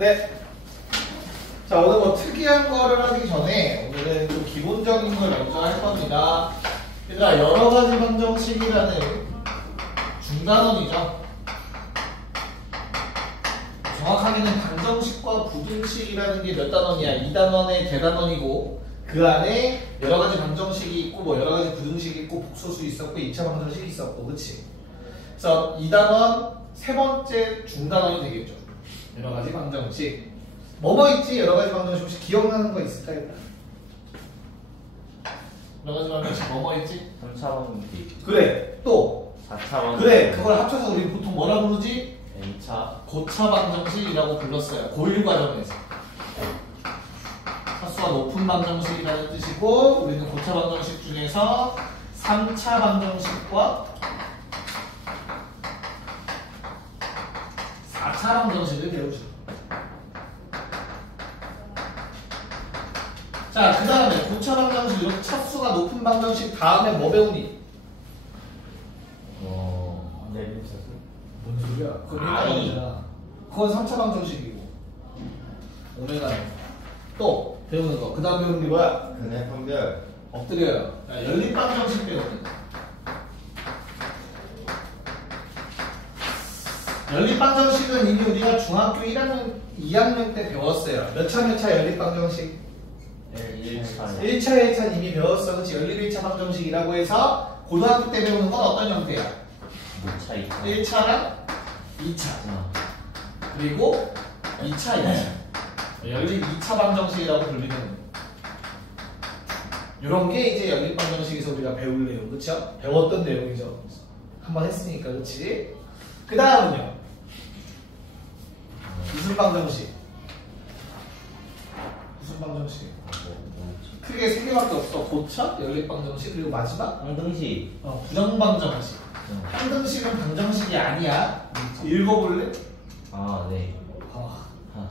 네. 자, 오늘 뭐 특이한 거를 하기 전에 오늘은 좀 기본적인 걸 먼저 할 겁니다. 얘들아, 여러 가지 방정식이라는 중단원이죠. 정확하게는 방정식과 부등식이라는 게 몇 단원이야? 2단원의 대단원이고 그 안에 여러 가지 방정식이 있고 뭐 여러 가지 부등식이 있고 복소수 있었고 2차 방정식이 있었고, 그치? 그래서 2단원 세 번째 중단원이 되겠죠. 여러 가지 방정식. 뭐뭐 있지? 여러 가지 방정식 혹시 기억나는 거 있을까? 여러 가지 방정식 뭐뭐 있지? 3차 방정식. 그래. 또 4차 방정식. 그래. 그걸 합쳐서 우리 보통 뭐라 부르지? N차. 고차 방정식이라고 불렀어요. 고1 과정에서. 차수가 높은 방정식이라는 뜻이고 우리는 고차 방정식 중에서 3차 방정식과 4차 방정식을 배우죠. 자, 그 다음에 고차 방정식, 이렇게 차수가 높은 방정식 다음에 뭐 배우니? 내림차수. 뭔 소리야? 그건 아니. 1단원이잖아. 그건 3차 방정식이고 오메가는 또 배우는 거. 그 다음 배우는 게 뭐야? 근해 판별. 엎드려요. 자, 연립 방정식 배우는 거. 연립 방정식은 이미 우리가 중학교 1학년, 2학년 때 배웠어요. 몇 차 연립 방정식? 1차. 1차, 1차 이미 배웠어. 그치? 연립 1차 방정식이라고 해서 고등학교 때 배우는 건 어떤 형태야? 5차, 2차. 1차랑 2차. 그리고 2차, 2차. 연립 2차 방정식이라고 불리는 이런 게 이제 연립 방정식에서 우리가 배울 내용, 그쵸? 배웠던 내용이죠. 한번 했으니까, 그치? 그 다음은요. 무슨 방정식? 무슨 방정식? 크게 세 개밖에 없어. 고차, 연립 방정식, 그리고 마지막 항등식. 부정 방정식. 항등식은 방정식이 아니야. 읽어볼래? 아, 네.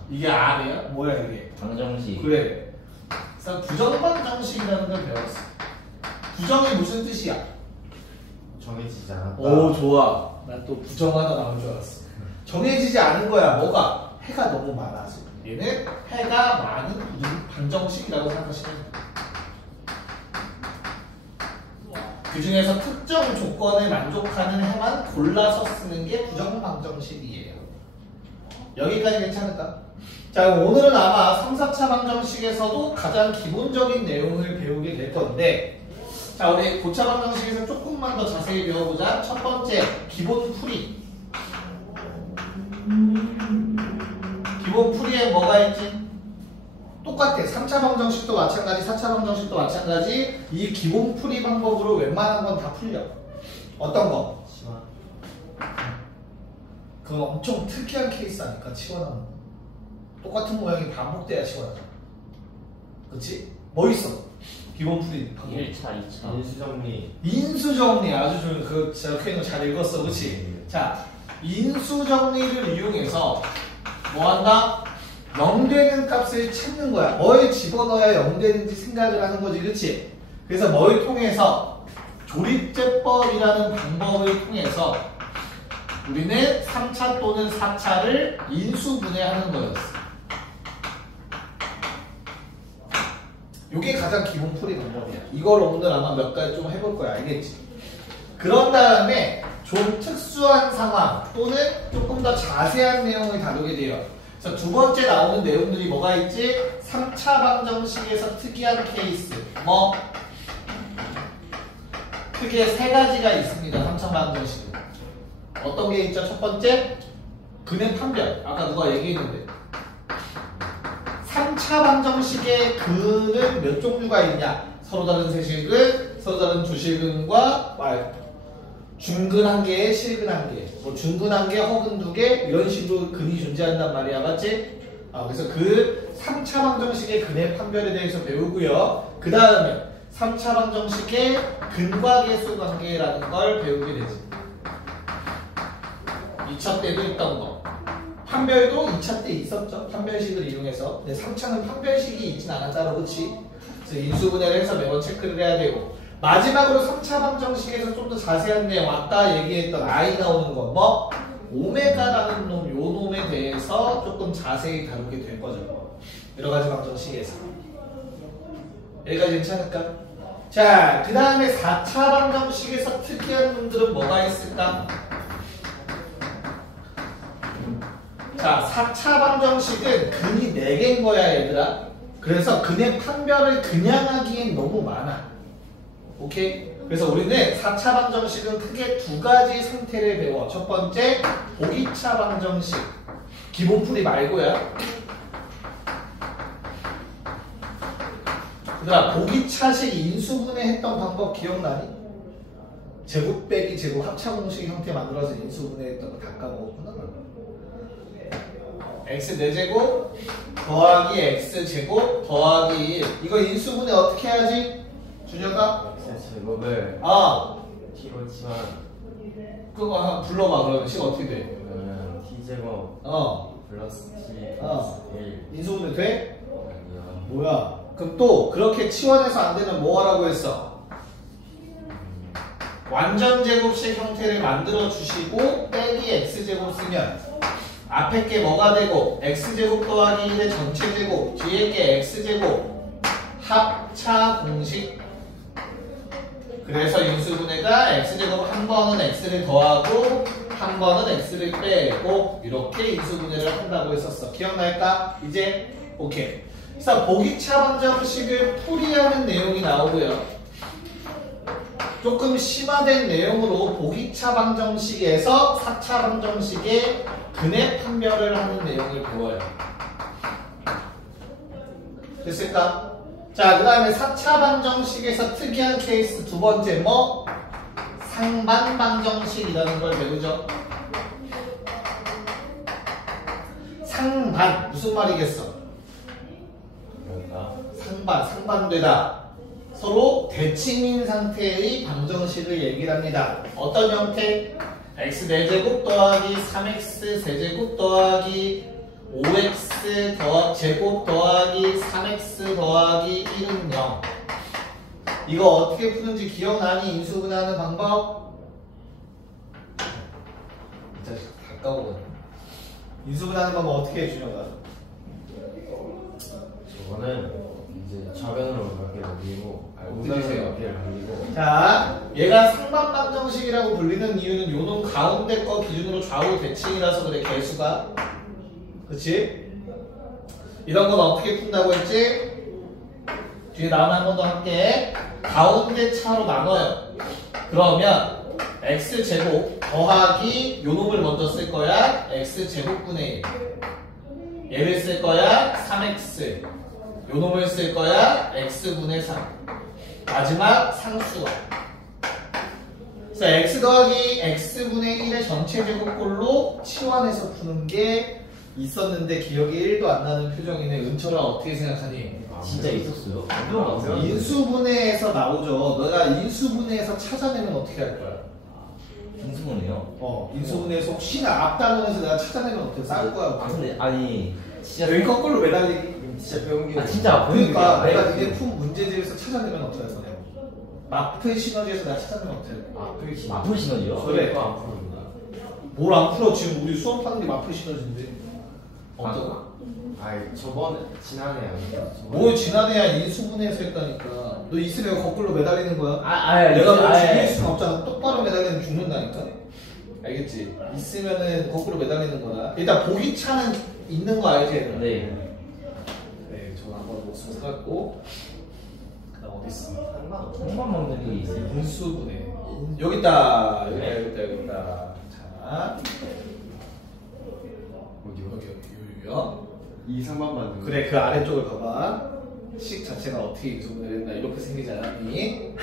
이게 R이야? 뭐야 이게? 방정식. 그래. 그래서 부정 방정식이라는 걸 배웠어. 부정이 무슨 뜻이야? 정해지지 않았다. 오, 좋아. 난 또 부정하다 나올 줄 알았어. 정해지지 않은 거야. 뭐가? 해가 너무 많아서. 얘는 해가 많은 방정식이라고 생각하시면 돼. 그 중에서 특정 조건에 만족하는 해만 골라서 쓰는 게 부정 방정식이에요. 여기까지 괜찮을까? 자, 그럼 오늘은 아마 3, 4차 방정식에서도 가장 기본적인 내용을 배우게 될 건데, 자, 우리 고차 방정식에서 조금만 더 자세히 배워보자. 첫 번째, 기본 풀이. 기본 풀이에 뭐가 있지? 똑같아. 3차 방정식도 마찬가지, 4차 방정식도 마찬가지. 이 기본 풀이 방법으로 웬만한 건 다 풀려. 어떤 거? 치환. 그건 엄청 특이한 케이스 아닐까? 치환하는 거. 똑같은 모양이 반복돼야 치환하잖아. 그치? 뭐 있어? 기본 풀이 방법. 1차, 2차. 인수정리. 인수정리. 아주 좀 그 적혀있는 거 잘 읽었어. 그치? 자, 인수정리를 이용해서 뭐 한다? 0 되는 값을 찾는 거야. 뭘 집어넣어야 0 되는지 생각을 하는 거지. 그치? 그래서 뭘 통해서? 조립제법이라는 방법을 통해서 우리는 3차 또는 4차를 인수분해하는 거였어. 이게 가장 기본 풀이 방법이야. 이걸 오늘 아마 몇 가지 좀 해볼 거야. 알겠지? 그런 다음에 좀 특수한 상황 또는 조금 더 자세한 내용을 다루게 돼요. 그래서 두 번째 나오는 내용들이 뭐가 있지? 3차 방정식에서 특이한 케이스. 뭐? 크게 세 가지가 있습니다. 3차 방정식은. 어떤 게 있죠? 첫 번째, 근의 판별. 아까 누가 얘기했는데. 3차 방정식의 근은 몇 종류가 있냐? 서로 다른 세실근, 서로 다른 조실근과 중근 한 개에 실근 한 개, 뭐 중근 한 개, 허근 두 개, 이런 식으로 근이 존재한단 말이야. 맞지? 그래서 그 3차 방정식의 근의 판별에 대해서 배우고요. 그 다음에 3차 방정식의 근과 계수 관계라는 걸 배우게 되지. 2차 때도 있던 거. 판별도 2차 때 있었죠. 판별식을 이용해서. 근데 3차는 판별식이 있진 않았잖아. 그치? 그래서 인수분해를 해서 매번 체크를 해야 되고. 마지막으로 3차 방정식에서 좀 더 자세한 내용, 아까 얘기했던 I 나오는 거. 뭐? 오메가라는 놈, 요 놈에 대해서 조금 자세히 다루게 될 거죠. 여러 가지 방정식에서. 여기까지 괜찮을까? 자, 그 다음에 4차 방정식에서 특이한 놈들은 뭐가 있을까? 자, 4차 방정식은 근이 4개인 거야, 얘들아. 그래서 근의 판별을 그냥 하기엔 너무 많아. 오케이? 그래서 우리는 4차 방정식은 크게 2가지 상태를 배워. 첫 번째, 보기차 방정식. 기본풀이 말고야. 얘들아, 보기차식 인수분해 했던 방법 기억나니? 제곱 빼기 제곱 합차 공식 형태 만들어서 인수분해 했던 거 다 까먹었구나. x 4제곱 더하기 x 제곱 더하기 1. 이거 인수분해 어떻게 해야지? 준혁아? x 제곱을 t로 치면 그거 한번 불러봐. 그러면 식 어떻게 돼? 그러면 t 제곱 플러스 t 플러스 1 인수분해 돼? 아니요. 뭐야? 그럼 또 그렇게 치환해서 안 되면 뭐 하라고 했어? 완전 제곱식 형태를 만들어 주시고 빼기 x제곱 쓰면 앞에 게 뭐가 되고 x제곱 더하기 1의 전체 제곱 뒤에 게 x제곱 합차 공식. 그래서 인수분해가 x제곱 한 번은 x를 더하고 한 번은 x를 빼고 이렇게 인수분해를 한다고 했었어. 기억날까? 이제 오케이. 그래서 보기차 방정식을 풀이하는 내용이 나오고요. 조금 심화된 내용으로 보기차 방정식에서 4차 방정식의 근의 판별을 하는 내용을 배워요. 됐을까? 자, 그 다음에 4차 방정식에서 특이한 케이스 두 번째 뭐? 상반 방정식이라는 걸 배우죠. 상반 무슨 말이겠어? 그런가? 상반되다. 서로 대칭인 상태의 방정식을 얘기를 합니다. 어떤 형태? x 4제곱 더하기 3x 세제곱 더하기 5x 제곱 더하기 3x 더하기 1은 0. 이거 어떻게 푸는지 기억나니? 인수분해하는 방법? 진짜 가까워. 인수분해하는 방법 어떻게 해주려고? 저거는 이제 좌변으로 몇 개 넘기고 우변으로 몇 개를 넘기고. 자, 얘가 상반방정식이라고 불리는 이유는 요놈 가운데 거 기준으로 좌우 대칭이라서 그래. 개수가 그치? 이런 건 어떻게 푼다고 했지? 뒤에 나오면 한 번 더 할게. 가운데 차로 나눠요. 그러면 x제곱 더하기 요놈을 먼저 쓸 거야. x제곱분의 1. 얘를 쓸 거야. 3x. 요놈을 쓸 거야. x분의 3. 마지막 상수와. 그래서 x 더하기 x분의 1의 전체 제곱꼴로 치환해서 푸는 게 있었는데 기억이 1도 안 나는 표정이네. 은철아 어떻게 생각하니? 진짜 있었어요? 안 나왔어요? 인수분해에서 나오죠. 너가 인수분해에서 찾아내면 어떻게 할 거야? 인수분해요? 인수분해에서 혹시나 앞단원에서 내가 찾아내면 어떻게 쌓을 거야? 아 근데 아니 진짜 여기 거꾸로 매달리기. 진짜 배운 게 진짜 그러니까 내가 니네 푼 문제집에서 찾아내면 어떻게 할 거냐? 마플 시너지에서 내가 찾아내면 어떻게 할 거야? 마플 시너지요? 그래. 안 풀었나? 뭘 안 풀어? 지금 우리 수업하는 게 마플 시너지인데. 어떤? 아니 저번에 지난해 아니야? 뭐 지난해야 인수분해에서 했다니까. 너 있으면 거꾸로 매달리는 거야? 내가 너 죽일 수는 없잖아. 똑바로 매달리면 죽는다니까. 알겠지? 있으면은 거꾸로 매달리는 거야. 일단 보기차는 있는 거 알지? 얘들아? 네. 네, 저 한번 목숨 살았고. 그다음 어디 있어? 한번 먹는 게 있어요. 인수분해. 여기 있다. 여기 있다. 자, 여기요. 이 상반 만든 그래, 그 아래쪽을 봐봐. 식 자체가 어떻게 인수분해를 했나 이렇게 생기지 않았니?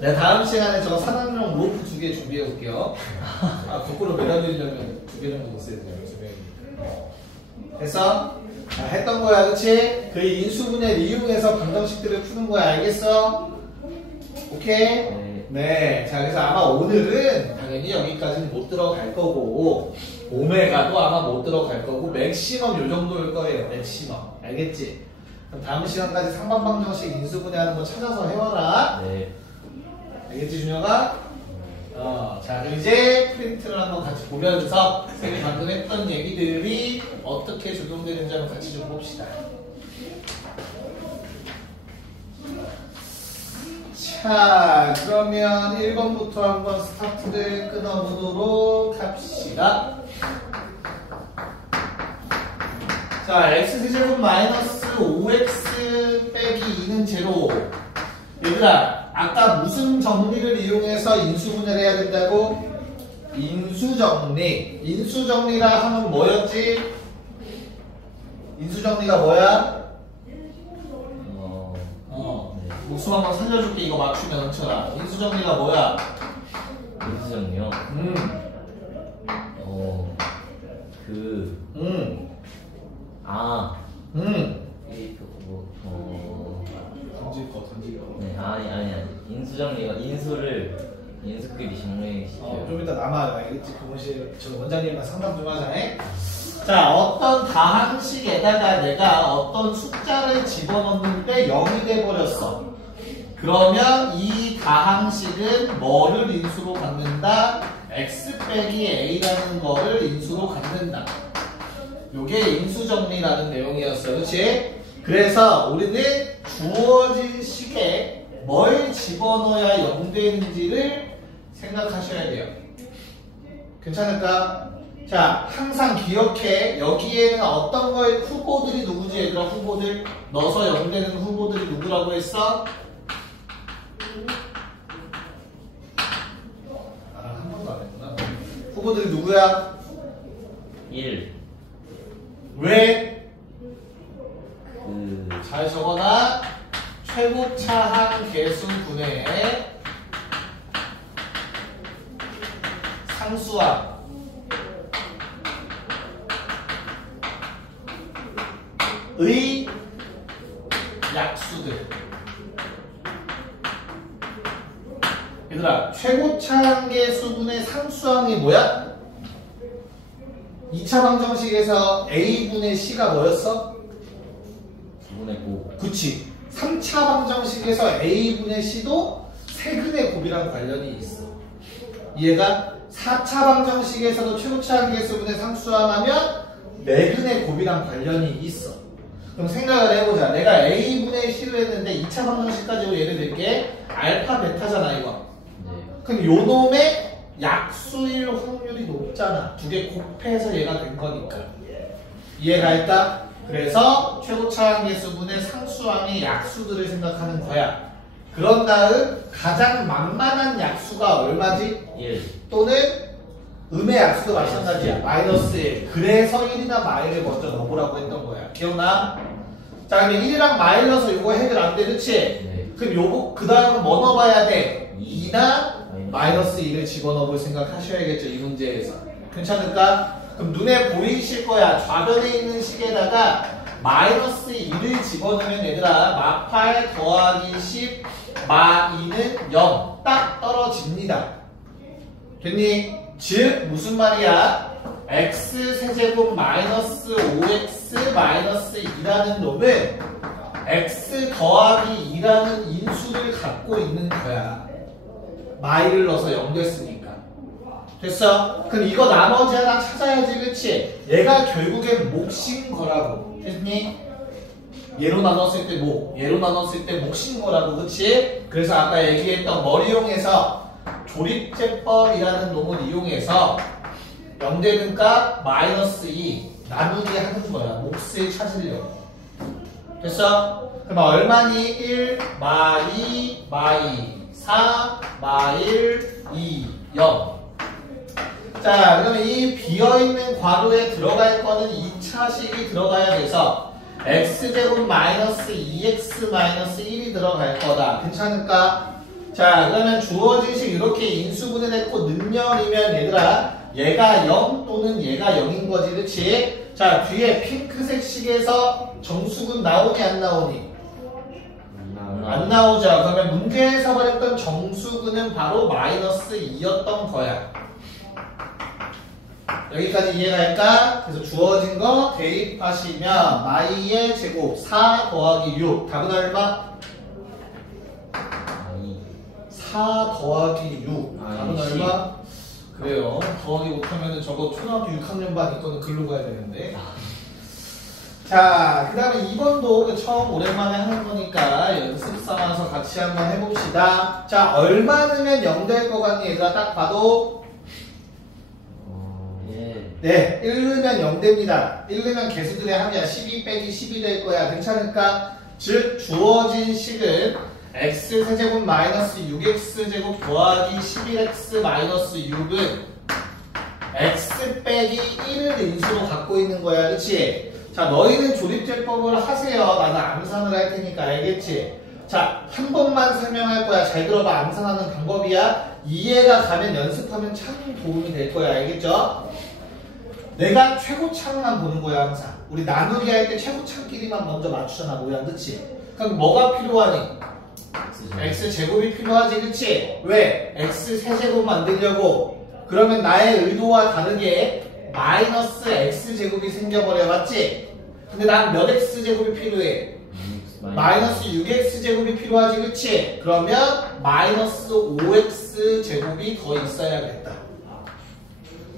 내가 다음 시간에 저 산악용 로프 2개 준비해 볼게요. 거꾸로 매달리려면 2개 정도 있어야 돼요. 됐어? 자, 했던 거야, 그치? 그 인수분해를 이용해서 방정식들을 푸는 거야, 알겠어? 오케이? 네. 자, 그래서 아마 오늘은 당연히 여기까지는 못 들어갈 거고, 오메가도 아마 못 들어갈 거고, 맥시멈 요 정도일 거예요, 맥시멈. 알겠지? 그럼 다음 시간까지 상반방정식 인수분해하는 거 찾아서 해와라. 네. 알겠지, 준혁아? 자, 그럼 이제 프린트를 한번 같이 보면서 쌤이 방금 했던 얘기들이 어떻게 적용되는지 한번 같이 좀 봅시다. 자, 그러면 1번부터 한번 스타트를 끊어보도록 합시다. 자, x제곱 마이너스 5x 빼기 2는 제로. 얘들아, 아까 무슨 정리를 이용해서 인수분해를 해야 된다고? 인수정리. 인수정리라 하면 뭐였지? 인수정리가 뭐야? 목숨 한번 살려줄게. 이거 맞추면 은철아. 인수정리가 뭐야? 인수정리요? 던질 거. 네, 아니. 인수정리가 인수끼리 정리시켜요. 좀 이따 남아요. 알겠지? 교무실 저 원장님과 상담 좀 하자네. 자, 어떤 다항식에다가 내가 어떤 숫자를 집어넣는데 0이 돼버렸어. 그러면 이 다항식은 뭐를 인수로 갖는다? x 빼기 a라는 거를 인수로 갖는다. 요게 인수정리라는 내용이었어요. 그렇지? 그래서 우리는 주어진 식에 뭘 집어넣어야 0 되는지를 생각하셔야 돼요. 괜찮을까? 자, 항상 기억해. 여기에는 어떤 거에 후보들이 누구지? 얘들아, 후보들. 넣어서 0 되는 후보들이 누구라고 했어? 한 번도 안 했구나. 후보들이 누구야? 1. 왜? 잘 적어놔. 최고차항 계수분의 상수항 의 약수들. 얘들아, 최고차항 계수분의 상수항이 뭐야? 2차 방정식에서 a분의 c가 뭐였어? 2분의 9. 그치. 3차 방정식에서 a분의 c도 세근의 곱이랑 관련이 있어. 얘가 4차 방정식에서도 최고차항 계수분의 상수항하면 네근의 곱이랑 관련이 있어. 그럼 생각을 해보자. 내가 a분의 c로 했는데 2차 방정식까지 예를 들게 알파 베타잖아 이거. 네. 그럼 요 놈의 약수일 확률이 높잖아. 두 개 곱해서 얘가 된 거니까. 이해가 있다? 그래서 최고차항 계수분의 상수항의 약수들을 생각하는 거야. 그런 다음 가장 만만한 약수가 얼마지? 1. 또는 음의 약수도 마찬가지야. 마이너스 1. 그래서 1이나 마이를 먼저 넣어보라고 했던 거야. 기억나? 자, 그러면 1이랑 마이 넣어서 이거 해결 안 돼, 그치? 네. 그럼 요거 그 다음은 뭐 넣어봐야 돼? 2나 마이너스 2를 집어넣을 생각하셔야겠죠, 이 문제에서. 괜찮을까? 그럼 눈에 보이실 거야. 좌변에 있는 식에다가 마이너스 2를 집어넣으면 얘들아 마8 더하기 10 마2는 0 딱 떨어집니다. 됐니? 즉 무슨 말이야? x 세제곱 마이너스 5x 마이너스 2라는 놈은 x 더하기 2라는 인수를 갖고 있는 거야. 마이를 넣어서 0 됐으니까. 됐어? 그럼 이거 나머지 하나 찾아야지, 그치? 얘가 결국엔 몫인 거라고. 됐니? 얘로 나눴을 때 목, 얘로 나눴을 때 몫인 거라고, 그치? 그래서 아까 얘기했던 뭘 이용해서 조립제법이라는 놈을 이용해서 0 되는 값 마이너스 2 나누기 하는 거야. 몫을 찾으려고. 됐어? 그럼 얼마니? 1, 마2, 마2 4, 마1, 2, 0. 자, 그러면 이 비어있는 괄호에 들어갈 거는 2차식이 들어가야 돼서 x제곱 마이너스 2x 마이너스 1이 들어갈 거다. 괜찮을까? 자, 그러면 주어진 식 이렇게 인수분해됐고 능력이면 얘들아 얘가 0 또는 얘가 0인 거지, 그치? 자, 뒤에 핑크색 식에서 정수근 나오니 안 나오니? 안 나오죠. 그러면 문제에서 말했던 정수근은 바로 마이너스 2였던 거야. 여기까지 이해갈까? 그래서 주어진 거 대입하시면 마이의 제곱 4 더하기 6 답은 얼마? 2. 4 더하기 6 답은 아, 얼마? 그래요. 더하기 못하면 저거 초등학교 6학년 반 있거든 글로 가야 되는데. 자, 그 다음에 2번도 처음 오랜만에 하는 거니까 연습 삼아서 같이 한번 해봅시다. 자, 얼마 넣으면 0 될 것 같니? 얘들아 딱 봐도 예. 네, 1 넣으면 0 됩니다. 1 넣으면 개수들의 합이야. 12 빼기 10이 될 거야. 괜찮을까? 즉 주어진 식은 x 세제곱 마이너스 6x제곱 더하기 11x 마이너스 6은 x 빼기 1을 인수로 갖고 있는 거야. 그치? 자, 너희는 조립제법을 하세요. 나는 암산을 할 테니까 알겠지? 자, 한 번만 설명할 거야. 잘 들어봐. 암산하는 방법이야. 이해가 가면 연습하면 참 도움이 될 거야. 알겠죠? 내가 최고차만 보는 거야. 항상 우리 나누기 할 때 최고차끼리만 먼저 맞추잖아. 모양. 그치? 그럼 뭐가 필요하니? x제곱이 필요하지. 그치? 왜? x 세제곱 만들려고. 그러면 나의 의도와 다르게 마이너스 x제곱이 생겨버려. 맞지? 근데 난 몇 x제곱이 필요해? 마이너스 6x제곱이 필요하지. 그치? 그러면 마이너스 5x제곱이 더 있어야겠다.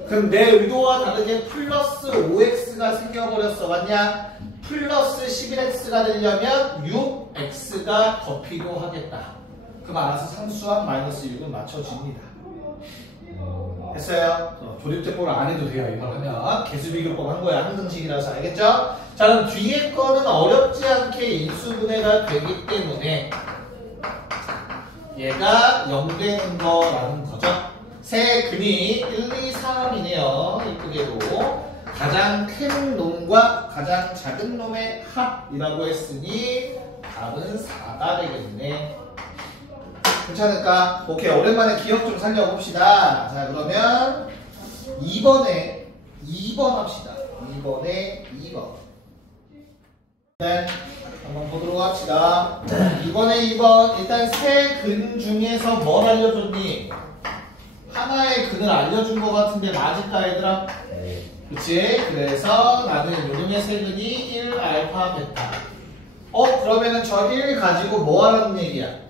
그럼 내 의도와 다르게 플러스 5x가 생겨버렸어. 맞냐? 플러스 11x가 되려면 6x가 더 필요하겠다. 그럼 알아서 상수항 마이너스 6은 맞춰집니다. 됐어요? 조립제법을 안 해도 돼요. 이걸 하면 개수비교법 한 거야. 항등식이라서. 알겠죠? 자, 그럼 뒤에 거는 어렵지 않게 인수분해가 되기 때문에 얘가 0 되는 거라는 거죠. 세 근이 1, 2, 3이네요. 이쁘게도 가장 큰 놈과 가장 작은 놈의 합이라고 했으니 답은 4가 되겠네. 괜찮을까? 오케이, 오랜만에 기억 좀 살려봅시다. 자, 그러면 2번에 2번 합시다. 2번에 2번. 네, 한번 보도록 합시다. 2번에 2번. 일단 세 근 중에서 뭘 알려줬니? 하나의 근을 알려준 것 같은데 맞을까 얘들아? 네. 그치? 그래서 나는 요놈의 세 근이 1 알파 베타. 그러면은 저 1 가지고 뭐 하라는 얘기야?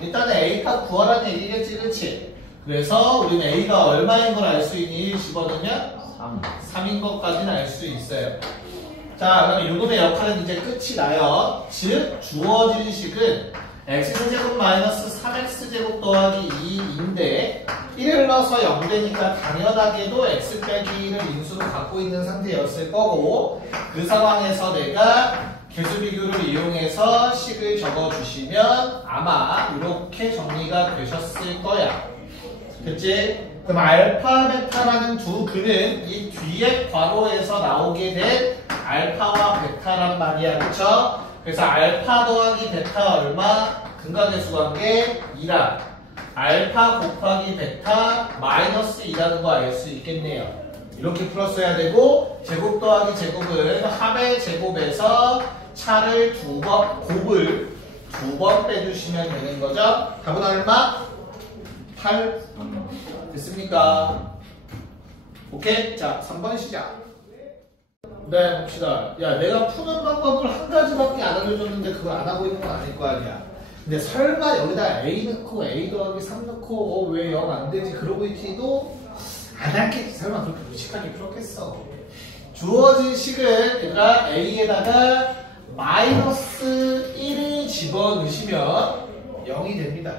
일단은 A값 구하라는 얘기겠지, 그치? 그래서 우리는 A가 얼마인 걸 알 수 있니? 1 집어넣으면 3인 것까지는 알 수 있어요. 자, 그럼 요놈의 역할은 이제 끝이 나요. 즉 주어진 식은 x제곱 마이너스 3x제곱 더하기 2인데 1을 넣어서 0 되니까 당연하게도 x 빼기 1을 인수로 갖고 있는 상태였을 거고, 그 상황에서 내가 개수 비교를 이용해서 식을 적어주시면 아마 이렇게 정리가 되셨을 거야. 그치? 그럼 알파, 베타라는 두 근은 이 뒤에 괄호에서 나오게 된 알파와 베타란 말이야. 그쵸? 그래서 알파 더하기 베타 얼마? 근각의 수관계 2라. 알파 곱하기 베타 마이너스 2라는 거 알 수 있겠네요. 이렇게 풀었어야 되고, 제곱 더하기 제곱은 합의 제곱에서 차를 곱을 2번 빼주시면 되는 거죠. 답은 얼마? 8. 됐습니까? 오케이? 자, 3번 시작. 네, 봅시다. 야, 내가 푸는 방법을 한 가지밖에 안 알려줬는데 그걸 안 하고 있는 건 아닐 거 아니야. 근데 설마 여기다 A 넣고 A 더하기 3 넣고 왜 0 안 되지? 그러고 있지도 안 할겠지. 설마 그렇게 무식하게 풀었겠어. 주어진 식은 얘들아 A에다가 마이너스 1을 집어넣으시면 0이 됩니다.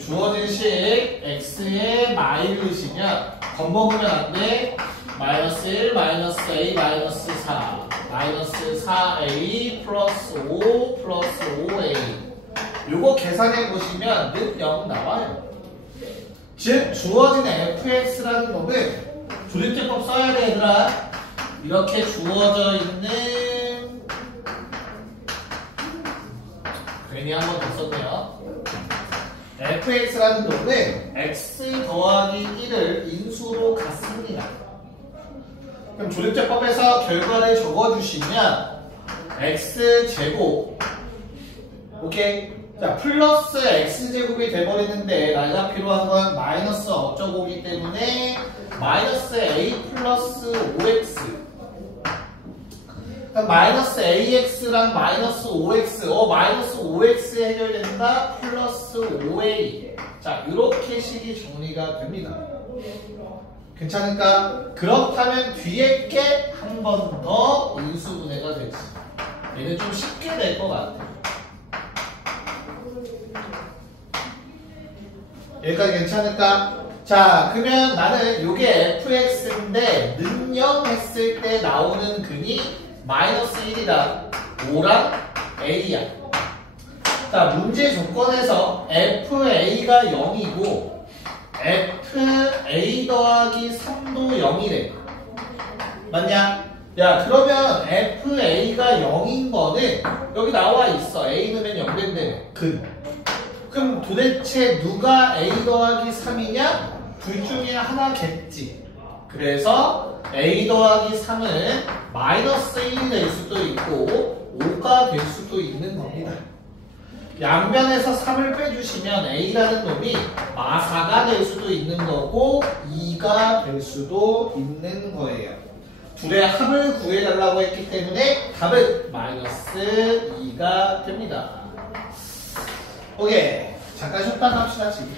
주어진 식 x에 마이를 넣으시면 겁먹으면 안 돼. 마이너스 1, 마이너스 a, 마이너스 4 마이너스 4a 플러스 5 플러스 5a. 요거 계산해 보시면 는 0 나와요. 즉 주어진 fx라는 놈은 조립제법 써야 돼 얘들아. 이렇게 주어져 있는, 괜히 한 번 더 썼네요. fx라는 놈은 x 더하기 1을 인수로 갖습니다. 그럼 조립제법에서 결과를 적어주시면 x제곱, 오케이? 자, 플러스 x제곱이 돼버리는데 나가 필요한 건 마이너스 어쩌고기 때문에 마이너스 a 플러스 5x. 그럼 마이너스 AX랑 마이너스 5X, 마이너스 5X 해결된다. 플러스 5A. 자, 이렇게 식이 정리가 됩니다. 괜찮을까? 그렇다면 뒤에 게 한 번 더 인수분해가 되지. 얘는 좀 쉽게 될 것 같아. 여기까지 괜찮을까? 자, 그러면 나는 요게 fx인데 능령 했을 때 나오는 근이 마이너스 1이다. 5랑 a야. 자, 문제 조건에서 fa가 0이고 fa 더하기 3도 0이래. 맞냐? 야, 그러면 fa가 0인 거는 여기 나와 있어. a 넣으면 0 된다며. 그럼 도대체 누가 a 더하기 3이냐? 둘 중에 하나겠지. 그래서 a 더하기 3은 마이너스 1이 될 수도 있고 5가 될 수도 있는 겁니다. 양변에서 3을 빼주시면 a라는 놈이 마사가 될 수도 있는 거고 2가 될 수도 있는 거예요. 둘의 합을 구해달라고 했기 때문에 답은 마이너스 2가 됩니다. 오케이. 잠깐 쉬었다 합시다, 지금.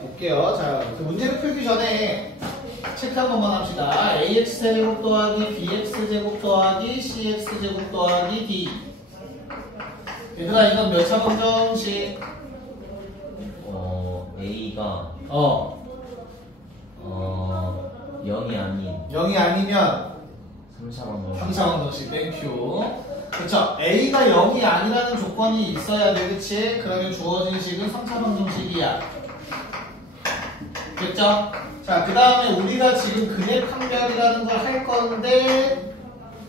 볼게요. 자, 그 문제를 풀기 전에 체크 한 번만 합시다. ax제곱 더하기 bx제곱 더하기 cx제곱 더하기 d. 얘들아, 이건 몇 차 방정식? A가 0이 아닌 0이 아니면 3차 방정식. 3차 방정식. 땡큐. 그쵸? A가 0이 아니라는 조건이 있어야 돼, 그치? 그러면 주어진 식은 3차 방정식이야. 됐죠? 자, 그 다음에 우리가 지금 근의 판별이라는 걸 할 건데,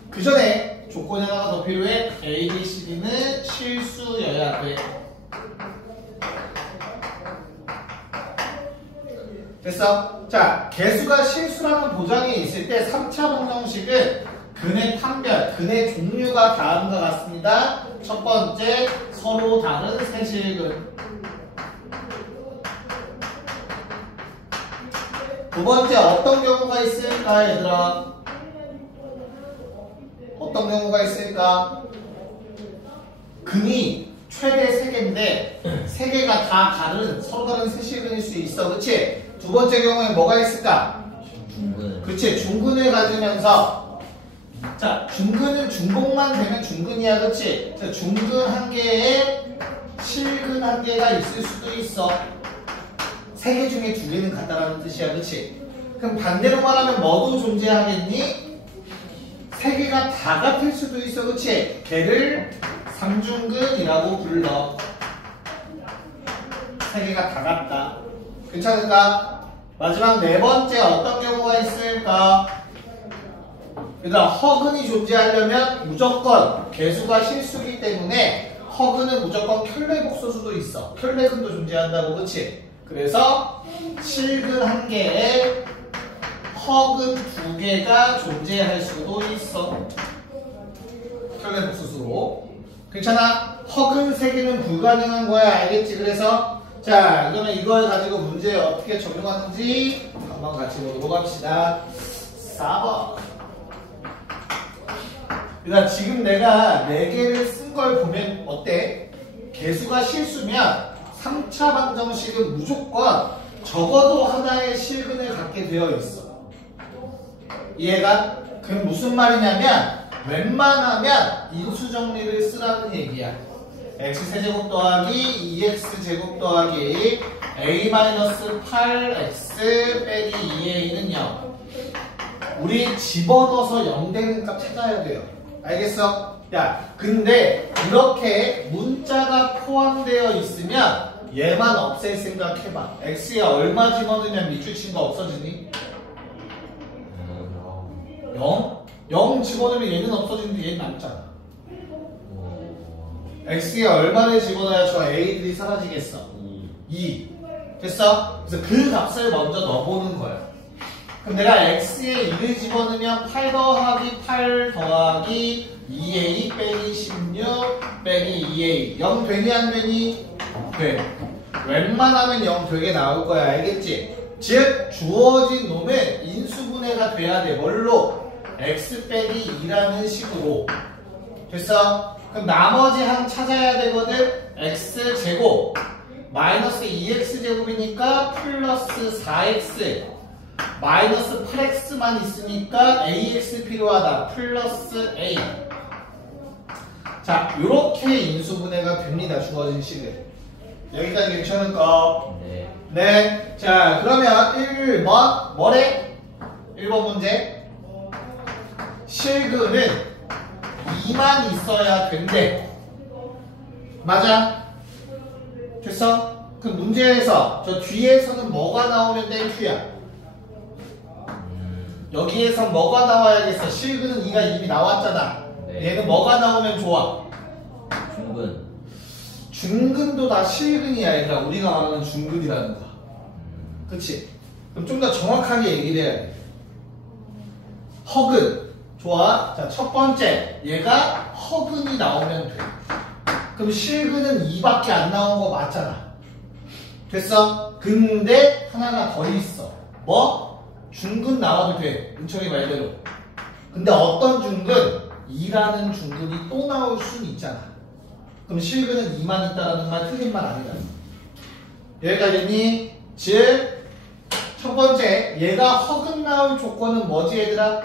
그 전에 조건이 하나가 더 필요해. A, B, C, D는 실수여야 돼. 됐어? 자, 개수가 실수라는 보장이 있을 때 3차 방정식은 근의 판별, 근의 종류가 다음과 같습니다. 첫 번째, 서로 다른 세실근. 두 번째, 어떤 경우가 있을까, 얘들아? 어떤 경우가 있을까? 근이 최대 3개인데 3개가 다 다른, 서로 다른 세실근일 수 있어. 그치? 두 번째 경우에 뭐가 있을까? 중근. 그치? 중근을 가지면서 자, 중근은 중복만 되면 중근이야, 그치? 자, 중근 한 개에 실근 한 개가 있을 수도 있어. 3개 중에 2개는 같다라는 뜻이야, 그치? 그럼 반대로 말하면 뭐도 존재하겠니? 3개가 다 같을 수도 있어, 그치? 걔를 삼중근이라고 불러. 3개가 다 같다. 괜찮을까? 마지막 네 번째 어떤 경우가 있을까? 얘들아, 허근이 존재하려면 무조건 개수가 실수기 때문에 허근은 무조건 켤레복소수도 있어. 켤레근도 존재한다고, 그치? 그래서 실근 한 개에 허근 2개가 존재할 수도 있어. 켤레복소수로. 괜찮아? 허근 3개는 불가능한 거야. 알겠지? 그래서 자, 그러면 이걸 가지고 문제에 어떻게 적용하는지 한번 같이 보도록 합시다. 4번. 일단 지금 내가 4개를 쓴 걸 보면 어때? 개수가 실수면 3차 방정식은 무조건 적어도 하나의 실근을 갖게 되어 있어. 이해가? 그럼 무슨 말이냐면 웬만하면 인수정리를 쓰라는 얘기야. x세제곱 더하기 2x제곱 더하기 a-8x 빼기 2a는 0. 우리 집어넣어서 0 되는 값 찾아야 돼요. 알겠어? 야, 근데 이렇게 문자가 포함되어 있으면 얘만 없앨 생각해봐. x에 얼마 집어넣으면 밑줄 친 거 없어지니? 0? 0 집어넣으면 얘는 없어지는데 얘는 남잖아. x에 얼마를 집어넣어야 저 a들이 사라지겠어? 2. 됐어? 그래서 그 값을 먼저 넣어보는 거야. 그럼 내가 x에 2를 집어넣으면 8 더하기 8 더하기 2a 빼기 16 빼기 2a 0 되니 안 되니? 돼. 웬만하면 0 되게 나올 거야. 알겠지? 즉 주어진 놈은 인수분해가 돼야 돼. 뭘로? x 빼기 2라는 식으로. 됐어? 그럼 나머지 항 찾아야 되거든. x제곱 마이너스 2x제곱이니까 플러스 4x 마이너스 8x만 있으니까 ax 필요하다. 플러스 a. 자, 요렇게 인수분해가 됩니다. 주어진 식을. 여기까지 괜찮을까? 네. 네. 자, 그러면 1번 뭐래? 1번 문제. 실근은 2만 있어야 된대. 맞아? 됐어? 그 문제에서 저 뒤에서는 뭐가 나오면 땡큐야? 여기에서 뭐가 나와야겠어? 실근은 2가 이미 나왔잖아. 네. 얘는 뭐가 나오면 좋아? 중근. 중근도 다 실근이야. 얘들아. 우리가 말하는 중근이라는 거. 그치? 그럼 좀 더 정확하게 얘기를 해야 돼. 허근. 좋아. 자, 첫 번째. 얘가 허근이 나오면 돼. 그럼 실근은 2밖에 안 나온 거 맞잖아. 됐어? 근데 하나가 더 있어. 뭐? 중근 나와도 돼. 은총이 말대로. 근데 어떤 중근? 2라는 중근이 또 나올 수는 있잖아. 그럼 실근은 2만 있다라는 말 틀린 말 아니다. 여기까지니? 즉, 첫 번째, 얘가 허근 나올 조건은 뭐지 얘들아?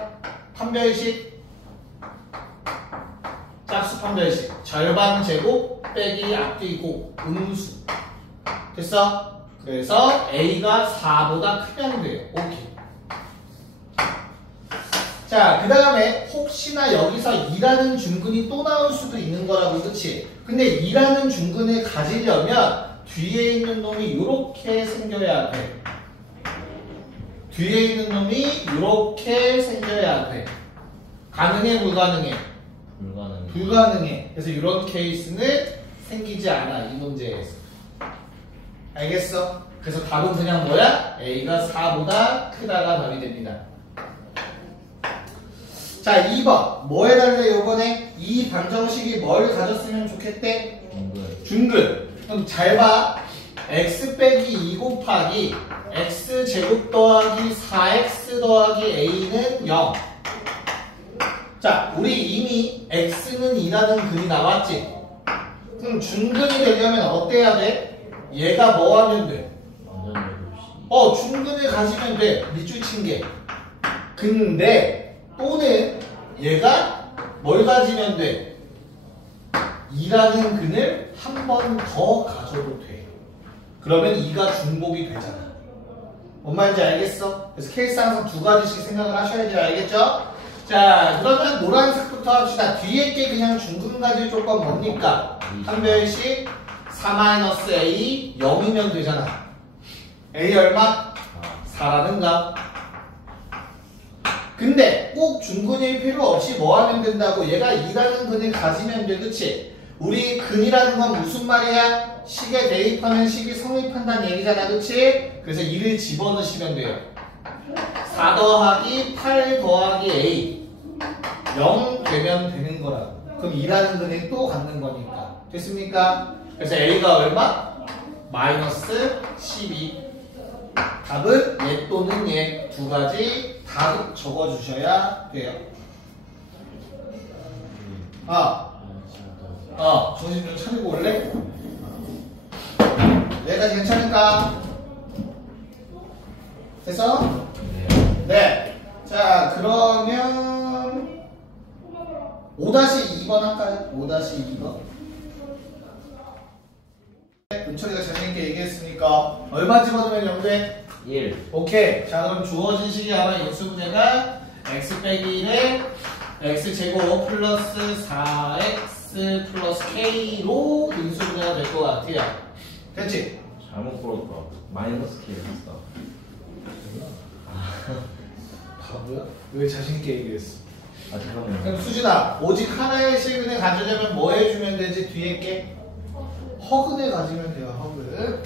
판별식? 짝수 판별식. 절반 제곱 빼기 앞뒤고 음수. 됐어? 그래서 A가 4보다 크면 돼요. 오케이. 자, 그 다음에 혹시나 여기서 2라는 중근이 또 나올 수도 있는 거라고, 그치? 근데 2라는 중근을 가지려면 뒤에 있는 놈이 이렇게 생겨야 돼. 뒤에 있는 놈이 이렇게 생겨야 돼. 가능해, 불가능해? 불가능. 불가능해. 그래서 이런 케이스는 생기지 않아, 이 문제에서. 알겠어? 그래서 답은 그냥 뭐야? A가 4보다 크다가 답이 됩니다. 자, 2번. 뭐 해달래, 요번에? 이 방정식이 뭘 가졌으면 좋겠대? 중근. 중근. 그럼 잘 봐. x 빼기 2 곱하기 x제곱 더하기 4x 더하기 a는 0. 자, 우리 이미 x는 2라는 근이 나왔지? 그럼 중근이 되려면 어때야 돼? 얘가 뭐 하면 돼? 완전 중근을 가지면 돼. 밑줄 친 게. 근데 또는 얘가 뭘 가지면 돼? 2라는 근을 한 번 더 가져도 돼. 그러면 2가 중복이 되잖아. 뭔 말인지 알겠어? 그래서 케이스 항상 두 가지씩 생각을 하셔야지. 알겠죠? 자, 그러면 노란색부터 합시다. 뒤에 게 그냥 중근 가질 조건 뭡니까? 판별식 4-a 0이면 되잖아. a 얼마? 4라는 값. 근데 꼭 중근일 필요 없이 뭐 하면 된다고? 얘가 2라는 근을 가지면 돼. 그치? 우리 근이라는 건 무슨 말이야? 식에 대입하면 식이 성립한다는 얘기잖아. 그치? 그래서 2를 집어넣으시면 돼요. 4 더하기 8 더하기 a 0 되면 되는 거라고. 그럼 2라는 근이 또 갖는 거니까. 됐습니까? 그래서 a가 얼마? 마이너스 12. 답은 얘 또는 얘 두 가지 다 적어주셔야 돼요. 정신 좀 차리고 올래? 여기까지 괜찮을까? 됐어? 네. 자, 그러면 5-2번 할까요? 5-2번. 은철이가 재밌게 얘기했으니까 얼마 집어넣으면 0 돼? 1. 오케이. 자, 그럼 주어진 식이 아마 인수분해가 x 빼기 1에 x제곱 플러스 4x 플러스 k로 인수분해가 될 것 같아요. 됐지? 잘못 풀었다. 마이너스 K 했어. 바보야? 왜 자신있게 얘기했어? 잠깐만요. 그럼 수진아, 오직 하나의 실근을 가지려면 뭐 해주면 되지? 뒤에 게? 허근을 가지면 돼요. 허근.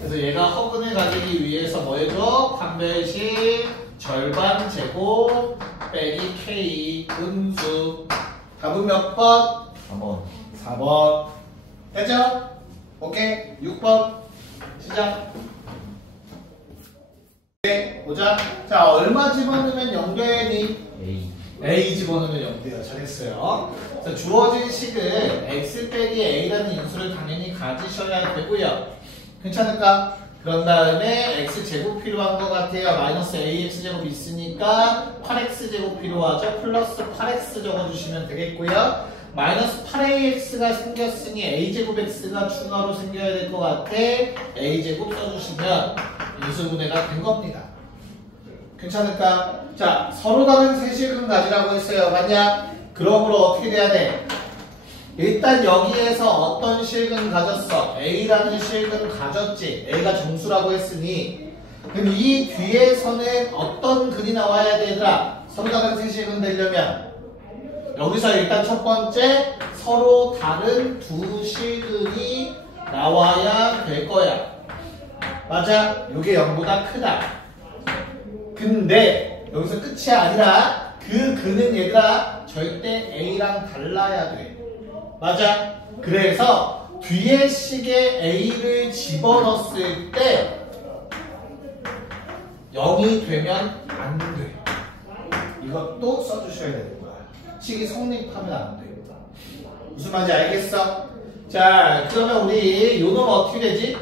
그래서 얘가 허근을 가지기 위해서 뭐 해줘? 판별식 절반 제곱 빼기 k 음수. 답은 몇 번? 4번. 4번. 됐죠? 오케이. 6번 시작. 오케이. 보자. 자, 얼마 집어넣으면 0 되니? A. 집어넣으면 0돼요. 잘했어요. 자, 주어진 식은 x 빼기 a라는 인수를 당연히 가지셔야 되고요. 괜찮을까? 그런 다음에 x제곱 필요한 것 같아요. 마이너스 ax제곱 있으니까 8x제곱 필요하죠. 플러스 8x 적어주시면 되겠고요. 마이너스 8ax가 생겼으니 a제곱 x가 추가로 생겨야 될 것 같아. a제곱 써주시면 인수분해가 된 겁니다. 괜찮을까? 자, 서로 다른 세식은 가지라고 했어요. 맞냐? 그러므로 어떻게 돼야 돼? 일단 여기에서 어떤 실근 가졌어? A라는 실근 가졌지. A가 정수라고 했으니 그럼 이 뒤에서는 어떤 근이 나와야 되더라? 서로 다른 세실근 되려면 여기서 일단 첫 번째 서로 다른 두 실근이 나와야 될 거야. 맞아? 이게 0보다 크다. 근데 여기서 끝이 아니라 그 근은 얘들아 절대 A랑 달라야 돼. 맞아? 그래서 뒤에 식에 A를 집어넣었을 때 0이 되면 안 돼. 이것도 써주셔야 되는 거야. 식이 성립하면 안 돼. 무슨 말인지 알겠어? 자, 그러면 우리 요 놈 어떻게 되지?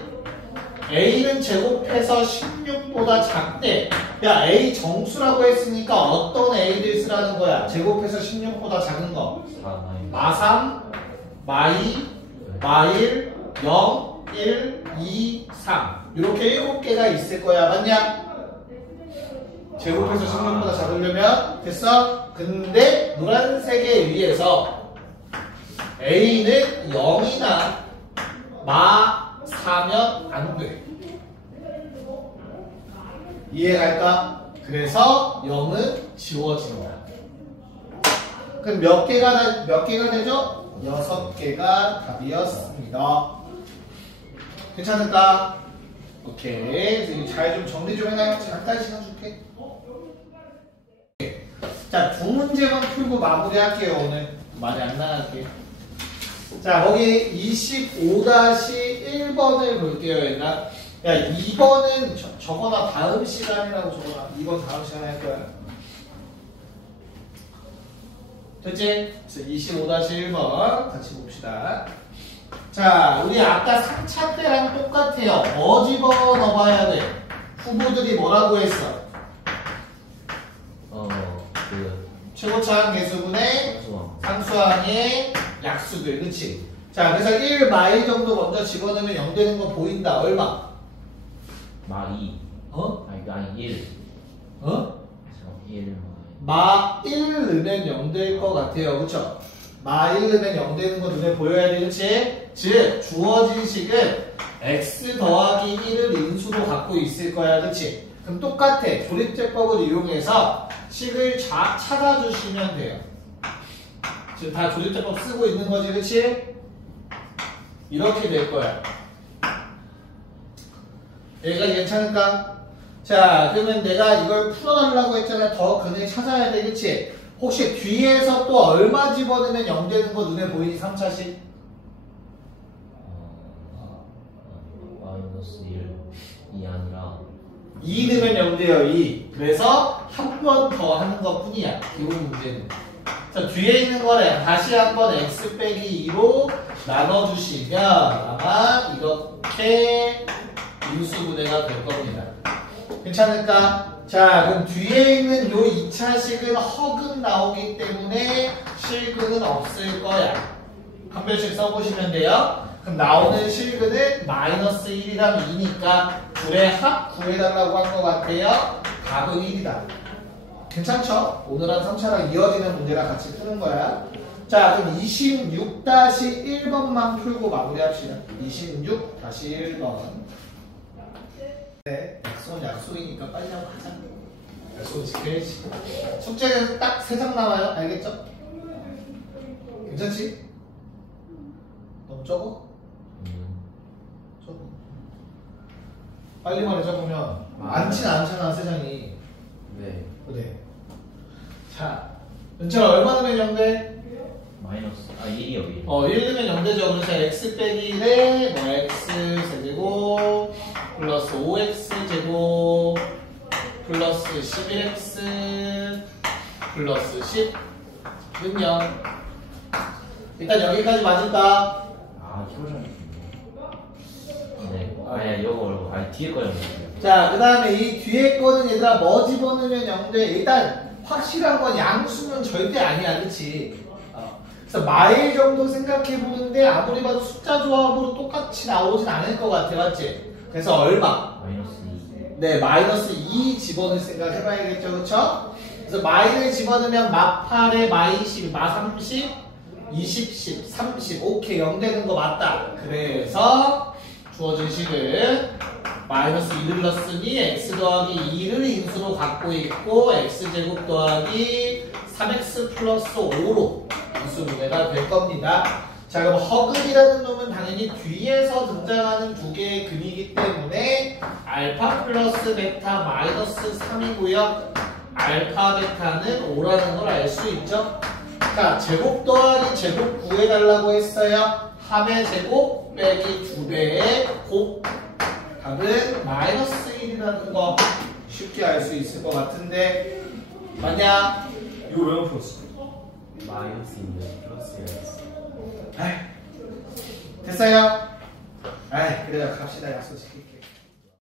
A는 제곱해서 16보다 작대. 야, A 정수라고 했으니까 어떤 A를 쓰라는 거야? 제곱해서 16보다 작은 거. 마3, 마2, 마1, 0, 1, 2, 3 이렇게 7개가 있을 거야. 맞냐? 제곱해서 16보다 작으려면 됐어? 근데 노란색에 의해서 A는 0이나 마4면 안 돼. 이해갈까? 그래서 0은 지워진다. 그럼 몇 개가 되죠? 6개가 답이었습니다. 괜찮을까? 오케이. 잘 좀 정리 좀 해놔요. 잠깐 시간 줄게. 자, 두 문제만 풀고 마무리할게요. 오늘 많이 안 나갈게. 자, 거기 25-1번을 볼게요. 얘들아. 야, 2번은 적어놔. 다음 시간이라고 적어놔. 2번 다음 시간에 할 거야. 됐지? 25-1번 같이 봅시다. 자, 우리 아까 3차 때랑 똑같아요. 뭐 집어넣어봐야 돼? 후보들이 뭐라고 했어? 최고차항 계수분의 상수항의 약수들. 그치? 자, 그래서 1마일 정도 먼저 집어넣으면 0 되는 거 보인다. 얼마? 마2. 어? 아니 1. 어? 1. 마1 넣으면 0 될 것 같아요. 그쵸? 마1 넣으면 0 되는 거 눈에 보여야 돼. 그치? 즉, 주어진 식은 x 더하기 1을 인수로 갖고 있을 거야. 그치? 그럼 똑같아. 조립제법을 이용해서 식을 찾아주시면 돼요. 지금 다 조립제법 쓰고 있는 거지. 그치? 이렇게 될 거야. 여기까지 괜찮을까? 자, 그러면 내가 이걸 풀어달라고 했잖아. 더 근을 찾아야 돼. 그치? 혹시 뒤에서 또 얼마 집어넣으면 0 되는 거 눈에 보이니? 3차식? 마이너스 1이 아니라 2 넣으면 0 돼요. 2. 그래서 한 번 더 하는 것 뿐이야. 기본 문제는. 자, 뒤에 있는 거래. 다시 한번 x 빼기 2로 나눠주시면 아마 이렇게 인수분해가 될 겁니다. 괜찮을까? 자, 그럼 뒤에 있는 요 2차식은 허근 나오기 때문에 실근은 없을 거야. 한 별씩 써보시면 돼요. 그럼 나오는 실근은 마이너스 1이랑 2니까 둘의 합 구해달라고 한 것 같아요. 답은 1이다. 괜찮죠? 오늘 한 3차랑 이어지는 문제랑 같이 푸는 거야. 자, 그럼 26-1번만 풀고 마무리합시다. 26-1번. 네, 약속은 약속이니까 빨리 하고 가자. 약속은 지켜야지. 숙제는 딱 3장 나와요. 알겠죠? 괜찮지? 너무 적어? 적어. 빨리 말해 적으면 많진 않잖아, 3장이. 네. 그래. 자, 은철아 얼마 넣으면 0 돼? 마이너스 1이요. 1. 1 넣으면 0 되죠. 그래서 x 빼기 1에 뭐 x 세제곱 플러스 5x 제곱 플러스 11x 플러스 10 6년. 일단 여기까지 맞을까? 아 효정. 네. 아니야 이거 어려워. 아니 뒤에 거는. 자, 그 다음에 이 뒤에 거는 얘들아 뭐 집어넣으면 0돼? 일단 확실한 건 양수는 절대 아니야, 그치? 그래서 마일 정도 생각해 보는데 아무리 봐도 숫자 조합으로 똑같이 나오진 않을 것 같아, 맞지? 그래서 얼마? 마이너스 2. 네, 마이너스 2 집어넣을 생각 해봐야겠죠, 그쵸? 그래서 마이를 집어넣으면 마 8에 마이 10, 마 30, 20, 10, 30. 오케이, 0 되는 거 맞다. 그래서 주어진 식은 마이너스 2를 넣었으니 x 더하기 2를 인수로 갖고 있고 x제곱 더하기 3x 플러스 5로 인수분해가 될 겁니다. 자, 그럼 허근이라는 놈은 당연히 뒤에서 등장하는 두 개의 근이기 때문에 알파 플러스 베타 마이너스 3이고요. 알파 베타는 5라는 걸 알 수 있죠. 자, 제곱 더하기 제곱 구해달라고 했어요. 합의 제곱 빼기 2배의 곱. 답은 마이너스 1이라는 거 쉽게 알 수 있을 것 같은데 맞냐? 이거 왜 안 풀었어? 마이너스 2는 플러스였어. 됐어요? 그래요. 갑시다. 약속 지킬게.